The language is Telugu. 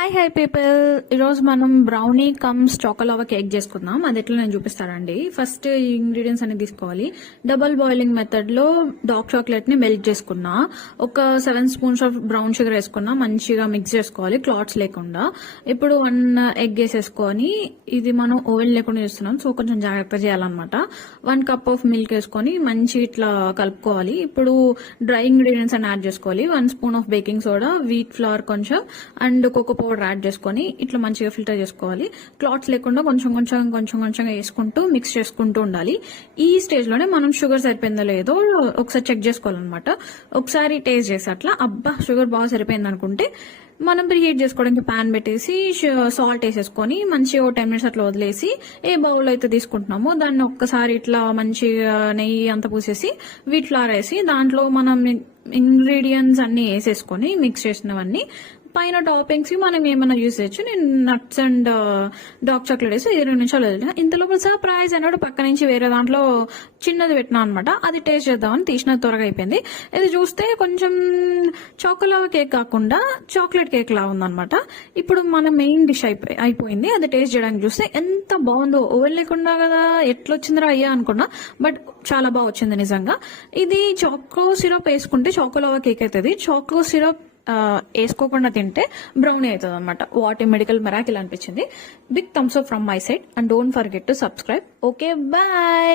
Hi people. ఈరోజు మనం బ్రౌనీ కమ్స్ చాకోలావా కేక్ చేసుకుందాం. అది ఎట్లా నేను చూపిస్తానండి. ఫస్ట్ ఇంగ్రీడియంట్స్ అన్ని తీసుకోవాలి. డబుల్ బాయిలింగ్ మెథడ్ లో డార్క్ చాక్లెట్ ని మెల్ట్ చేసుకున్నా, ఒక 7 స్పూన్స్ ఆఫ్ బ్రౌన్ షుగర్ వేసుకున్నా, మంచిగా మిక్స్ చేసుకోవాలి క్లాట్స్ లేకుండా. ఇప్పుడు 1 ఎగ్ వేసేసుకొని, ఇది మనం ఓవెన్ లేకుండా చేస్తున్నాం సో కొంచెం జాగ్రత్త చేయాలన్నమాట. 1 కప్ ఆఫ్ మిల్క్ వేసుకొని మంచి ఇట్లా కలుపుకోవాలి. ఇప్పుడు డ్రై ఇంగ్రీడియంట్స్ అని యాడ్ చేసుకోవాలి. 1 spoon of baking soda, wheat flower కొంచెం అండ్ కోకో పౌడర్ యాడ్ చేసుకొని ఇట్లా మంచిగా ఫిల్టర్ చేసుకోవాలి. క్లాట్స్ లేకుండా కొంచెం కొంచెంగా వేసుకుంటూ మిక్స్ చేసుకుంటూ ఉండాలి. ఈ స్టేజ్ లోనే మనం షుగర్ సరిపోయిందో లేదో ఒకసారి చెక్ చేసుకోవాలన్నమాట. ఒకసారి టేస్ట్ చేసి అట్లా అబ్బా షుగర్ బాగా సరిపోయింది అనుకుంటే మనం ప్రీహీట్ చేసుకోవడానికి ప్యాన్ పెట్టేసి సాల్ట్ వేసేసుకొని మంచిగా 10 మినిట్స్ అట్లా వదిలేసి ఏ బౌల్ అయితే తీసుకుంటున్నామో దాన్ని ఒక్కసారి ఇట్లా మంచిగా నెయ్యి అంతా పూసేసి వీట్ ఫ్లవర్ వేసి దాంట్లో మనం ఇంగ్రీడియంట్స్ అన్ని వేసేసుకొని మిక్స్ చేసినవన్నీ పైన టాపింగ్స్ మనం ఏమైనా యూస్ చేయొచ్చు. నేను నట్స్ అండ్ డార్క్ చాక్లెట్ వేసి 20 నిమిషాలు వదిలిన. ఇంతలోపు సర్ప్రైజ్ అన్నాడు పక్క నుంచి వేరే దాంట్లో చిన్నది పెట్టినా అనమాట. అది టేస్ట్ చేద్దామని తీసిన త్వరగా అయిపోయింది. ఇది చూస్తే కొంచెం చాకోలావా కేక్ కాకుండా చాక్లెట్ కేక్ లా ఉందన్నమాట. ఇప్పుడు మన మెయిన్ డిష్ అయిపోయింది. అది టేస్ట్ చేయడానికి చూస్తే ఎంత బాగుందో. ఓవెన్ లేకుండా కదా ఎట్లా వచ్చిందిరా అయ్యా అనుకున్నా, బట్ చాలా బాగా వచ్చింది నిజంగా. ఇది చాకో సిరప్ వేసుకుంటే చాకోలావా కేక్ అవుతుంది. చాకో సిరప్ వేసుకోకుండా తింటే బ్రౌనీ అవుతుంది అనమాట. వాట్ ఏ మెడికల్ మెరాకిల్ అనిపించింది. Big thumbs up from my side and don't forget to subscribe. Okay bye.